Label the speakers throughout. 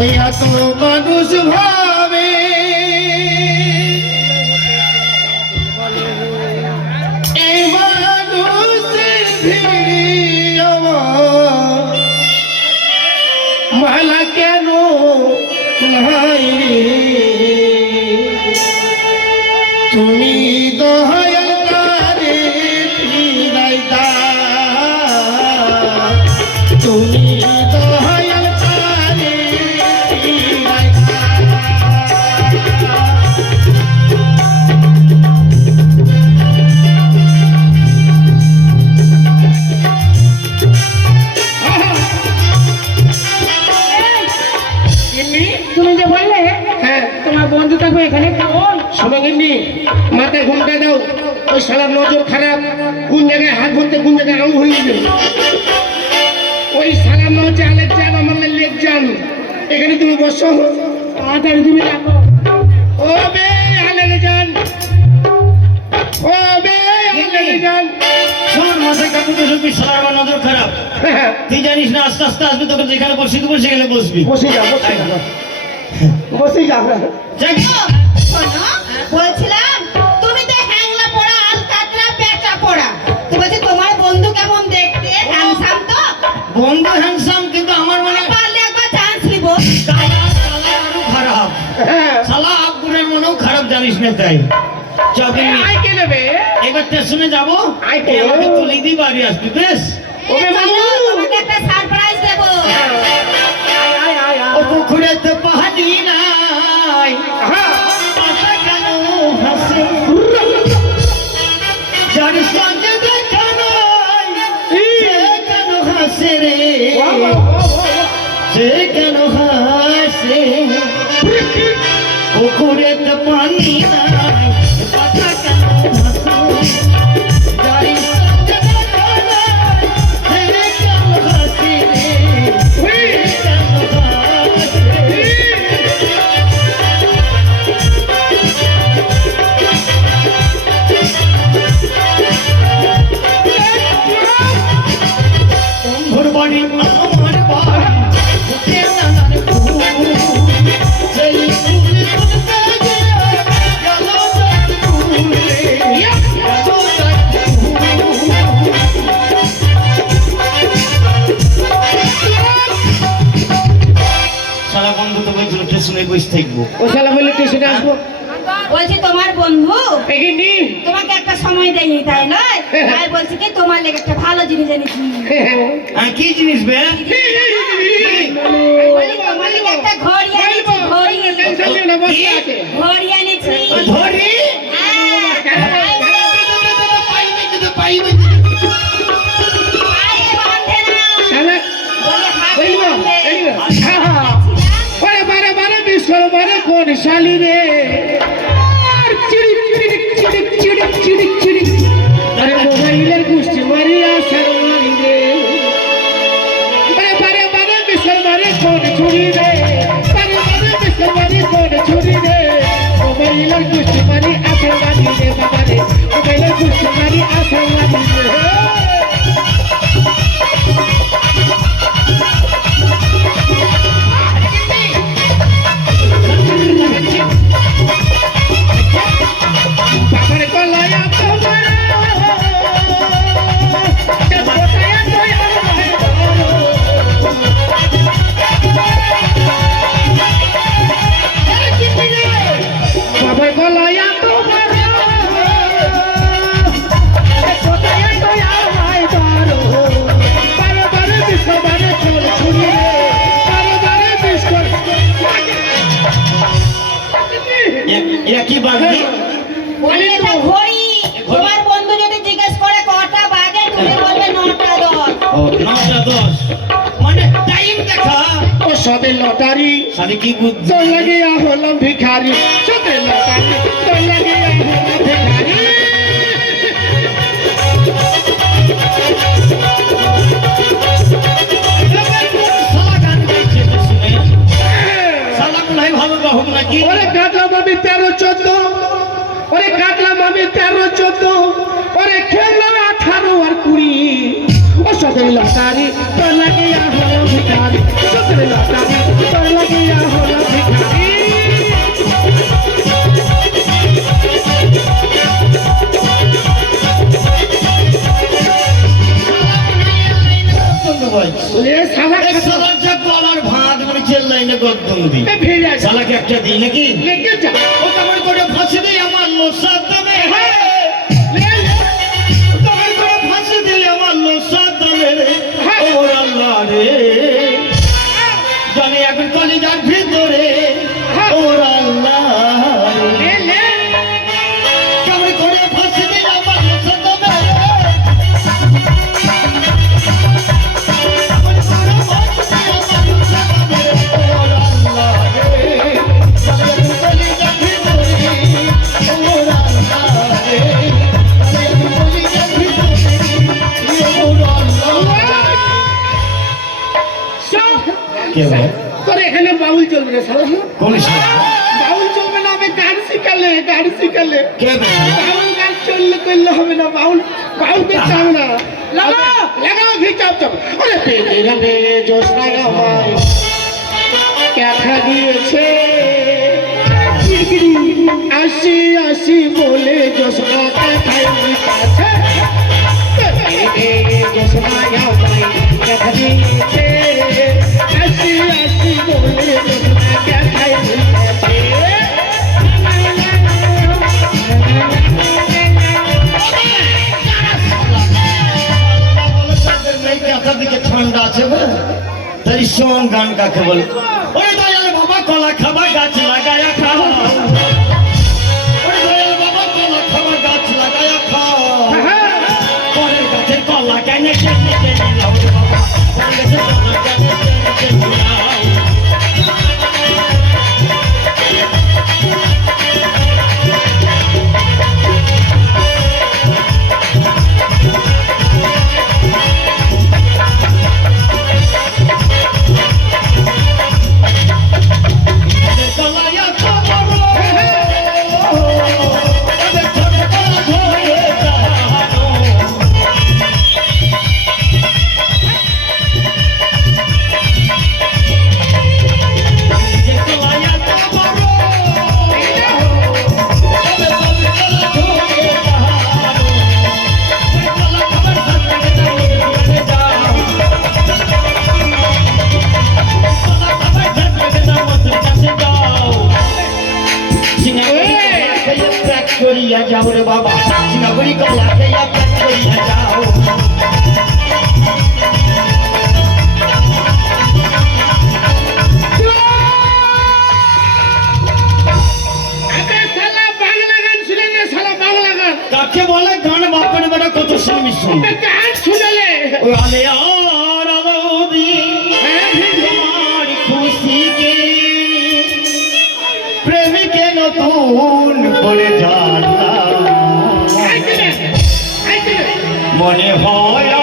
Speaker 1: এত মানুষ ভাবে। এই মানুষের ভিড় মালা কেন নাই? তুমি দয়াকারে তুমি
Speaker 2: তোমার বন্ধু থাকবে এখানে।
Speaker 1: সমাগিনী মাথায় ঘুমটা দাও। ওই শালার নজর খারাপ। কোন জায়গায় হাত ধরতে কোন জায়গায় আঙুল ওই হচ্ছে আলেক আমার লেক জান। এখানে তুমি বসো।
Speaker 2: তাড়াতাড়ি তুমি দেখো
Speaker 1: ও বে আলেক জান। ও বে আলেক জান।
Speaker 3: শোন মাথায় কাপড় শুনবি সারা নজর খারাপ। তুই জানিস না আস্তে আস্তে আসবে তোকে যেখানে বসি দেবো সেখানে বসবি।
Speaker 1: বসে যা বসে বসে যা।
Speaker 3: যাক,
Speaker 4: শোনো, বলছিলাম তুমি তো হ্যাংলা পড়া আল কাতরা পেঁচা পড়া। তো বলছি তোমার বন্ধু কেমন দেখতে? হ্যান্ডসাম তো?
Speaker 3: বন্ধু হ্যান্ডসাম কিন্তু আমার মনে হয়
Speaker 4: পারলে একবার চান্স নিব।
Speaker 3: শালা শালা আরও খারাপ।
Speaker 1: হ্যাঁ।
Speaker 3: শালা আব্বুরের মনেও খারাপ জানিস না তাই। চকে
Speaker 1: কে নেবে?
Speaker 3: এবার স্টেশনে যাব।
Speaker 1: আই তো।
Speaker 3: আমাকে তুলে বাড়ি আসবি বেশ?
Speaker 1: ওবে
Speaker 4: চলো, একটা সারপ্রাইজ দেবো।
Speaker 3: ও পুকুরে তো সে কেন হাসে? পুকুরে তো পানি নাই স্টেশনে বসে থাকব
Speaker 1: ও শালা বলে স্টেশনে আসব
Speaker 4: বলছি তোমার বন্ধু
Speaker 1: এগিনি
Speaker 4: তোমাকে একটা সময় দেয়নি তাই নয় তাই বলছি কি তোমার লেগে একটা ভালো জিনিস এনেছি
Speaker 3: হ্যাঁ কি জিনিস বে
Speaker 4: বলি তোমার লেগে একটা ঘড়ি এনেছি ঘড়ি ঘড়ি এনেছি
Speaker 3: ধরি
Speaker 1: শালি রে চিড়িক চিড়িক চিড়িক চিড়িক চিড়িক চিড়িক। আরে মোবাইলের গুষ্টি মারি আসার মারি রে বারে বারে বারে বিশ্বর বারে কোন ছুরি রে বারে বারে বিশ্বর বারে কোন মারি আসার মারি রে বাবা।
Speaker 4: ঘড়ি। তোমার বন্ধু যদি জিজ্ঞেস করে কটা বাজে তুমি বলবে নটা দশ।
Speaker 3: ও নটা দশ। মানে টাইম দেখা।
Speaker 1: ও সবে লটারি।
Speaker 3: সাথে কি বুদ্ধি
Speaker 1: তোর লাগিয়া হলাম ভিখারি। সবে লটারি। তোর লাগিয়া হলাম ভিখারি।
Speaker 3: হয়। ভালো গাহক নাকি?
Speaker 1: ওরে কাটলাম আমি তেরো চোদ্দ ওরে কাটলাম আমি তেরো চোদ্দ ওরে খেলাম আঠারো আর কুড়ি। ও সদে লতারি তোর লাগিয়া হলো ভিখারি। সদে লতারি তোর লাগিয়া
Speaker 3: হলো ভাত মানে
Speaker 1: খেল লাইনে গদ্দম
Speaker 3: দিই একটা দিই নাকি? আমার কে ভাই?
Speaker 1: তোর এখানে বাউল চলবে না
Speaker 3: কোন
Speaker 1: বাউল চলবে না আমি গান শিখালে গান শিখালে।
Speaker 3: কে ভাই?
Speaker 1: বাউল গান চললে করলে হবে না বাউল। বাউল কে চাও না। আরে পেলে রে জোসনা দিয়েছে। আসি আসি বলে জোসনা
Speaker 3: শোন গান কাকে বলে
Speaker 1: গান শুনেলে।
Speaker 3: আর তোমার খুশিকে প্রেমিকে নতুন করে
Speaker 1: নে
Speaker 3: মনে হয়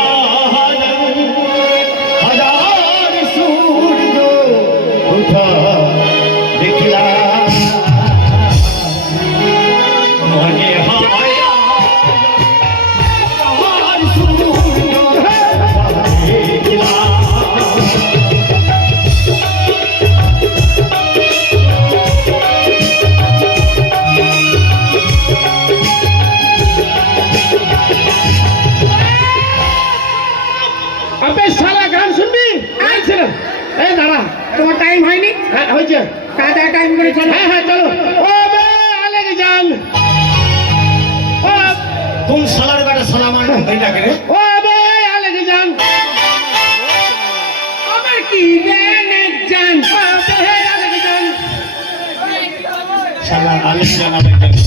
Speaker 3: আলিম জানাবেন ডাকে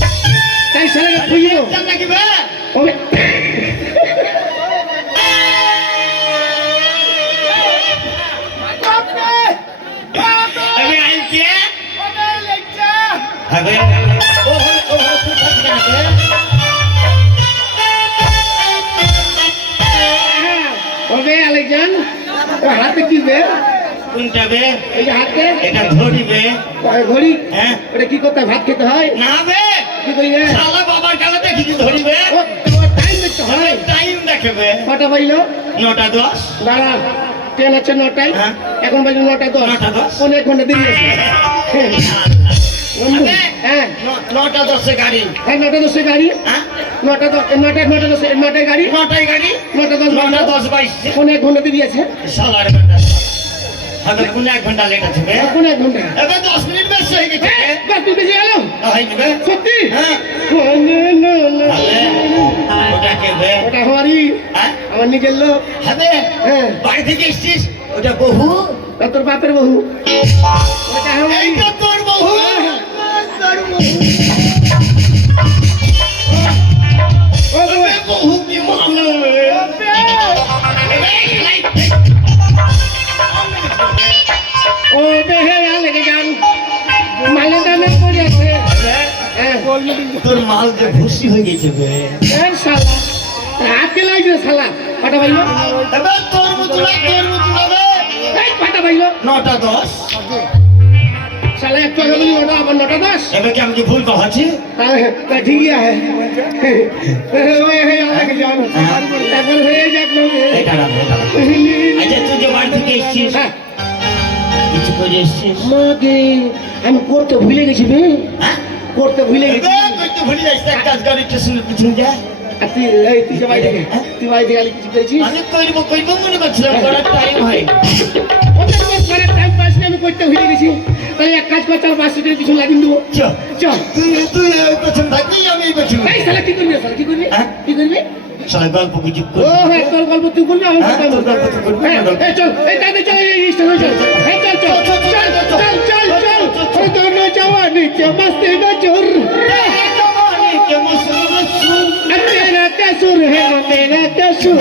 Speaker 1: তাই শালাকে
Speaker 3: জান বে?
Speaker 1: ও
Speaker 3: ও ও
Speaker 1: হাতে কি বে?
Speaker 3: কোনটা বে
Speaker 1: এই যে হাতে
Speaker 3: এটা ধরিবে।
Speaker 1: ঘড়ি?
Speaker 3: হ্যাঁ।
Speaker 1: ওটা কি করতে? ভাত খেতে হয়?
Speaker 3: না বে
Speaker 1: কি করিবে
Speaker 3: শালা বাবার কালে দেখি কি ধরিবে।
Speaker 1: টাইম দেখতে হয়।
Speaker 3: টাইম দেখবে।
Speaker 1: কটা বাজলো?
Speaker 3: নটা দশ।
Speaker 1: দাঁড়া ট্রেন আছে নটায়।
Speaker 3: হ্যাঁ।
Speaker 1: এখন বাজে নটা দশ।
Speaker 3: নটা দশ।
Speaker 1: অনেক ঘণ্টা দেরি আছে হ্যাঁ।
Speaker 3: নটা দশে গাড়ি।
Speaker 1: হ্যাঁ নটা দশে গাড়ি।
Speaker 3: হ্যাঁ।
Speaker 1: নটা দশ নটা নটা দশ নটায় গাড়ি।
Speaker 3: নটায় গাড়ি।
Speaker 1: নটা দশ
Speaker 3: নটা দশ বাইশ।
Speaker 1: কোন এক ঘণ্টা দিয়েছে
Speaker 3: সালার ঘণ্টা হবে কোন এক ঘণ্টা লেট আছে বে?
Speaker 1: কোন এক ঘণ্টা
Speaker 3: এবার দশ মিনিট বেশ হয়ে গেছে।
Speaker 1: বাস তুই বেশি গেল
Speaker 3: হয় নিবে
Speaker 1: সত্যি
Speaker 3: হ্যাঁ ওটাকে ওটা কে বে?
Speaker 1: ওটা
Speaker 3: হ্যাঁ?
Speaker 1: আমার নিজের লোক
Speaker 3: হবে
Speaker 1: হ্যাঁ
Speaker 3: বাড়ি থেকে এসছিস ওটা বহু
Speaker 1: তোর বাপের বহু ওটা হরি
Speaker 3: এইটা তোর বহু
Speaker 1: ও
Speaker 3: বেহে
Speaker 1: লেগে যান মালে দামে পড়ে আছে হ্যাঁ
Speaker 3: তোর মাল যে ভুসি হয়ে গেছে বে।
Speaker 1: শালা হাতে লাগছে শালা পাটা পাইলো?
Speaker 3: তোর মুতুলা তোর মুতুলা বে।
Speaker 1: এই পাটা পাইলো?
Speaker 3: নটা দশ।
Speaker 1: শালা একটু আগে বলি ওটা আবার নটা দশ?
Speaker 3: এবার কি আমি কি ভুল
Speaker 1: হ্যাঁ, তা ঠিকই আছে। হয়ে। এখন হয়ে যাক
Speaker 3: আচ্ছা তুই যে বাড়ি থেকে এসছিস
Speaker 1: হ্যাঁ
Speaker 3: কিছু করে এসছিস
Speaker 1: মাগে আমি করতে ভুলে গেছি বে।
Speaker 3: হ্যাঁ?
Speaker 1: করতে ভুলে গেছি।
Speaker 3: এবার তুই তো ভুলে যাস এক কাজ গাড়ি স্টেশনের পিছনে যা।
Speaker 1: তুই এই তুই বাড়ি থেকে তুই বাড়ি থেকে কিছু পেয়েছিস?
Speaker 3: আমি করব করব মনে করছিলাম করার টাইম হয়
Speaker 1: ওদের তোর ঘরে টাইম পাস আমি করতে ভুলে গেছি। তাহলে এক কাজ কর চল বাস স্ট্যান্ডের পিছনে লাগিয়ে দেবো।
Speaker 3: চল।
Speaker 1: চল।
Speaker 3: তুই তুই এই থাকবি আমি এই
Speaker 1: এই শালা কি করবি শালা কি করবি?
Speaker 3: হ্যাঁ?
Speaker 1: কি করবি?
Speaker 3: সারা গল্প কিছু
Speaker 1: ও হ্যাঁ তোর গল্প তুই করবি আমি
Speaker 3: হ্যাঁ, তোর গল্প তুই করবি,
Speaker 1: হ্যাঁ,
Speaker 3: আমার গল্প।
Speaker 1: এই চল এই তাড়াতাড়ি চল এই স্টেশনে চল এই চল চল চল চল চল চল চল ওই দোনো জওয়ানি কে মস্তি নজর मेरा कसूर है वो मेरा कसूर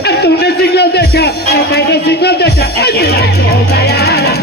Speaker 1: अब तुमने सिग्नल देखा अब मैंने सिग्नल देखा अब मेरा क्या हो गया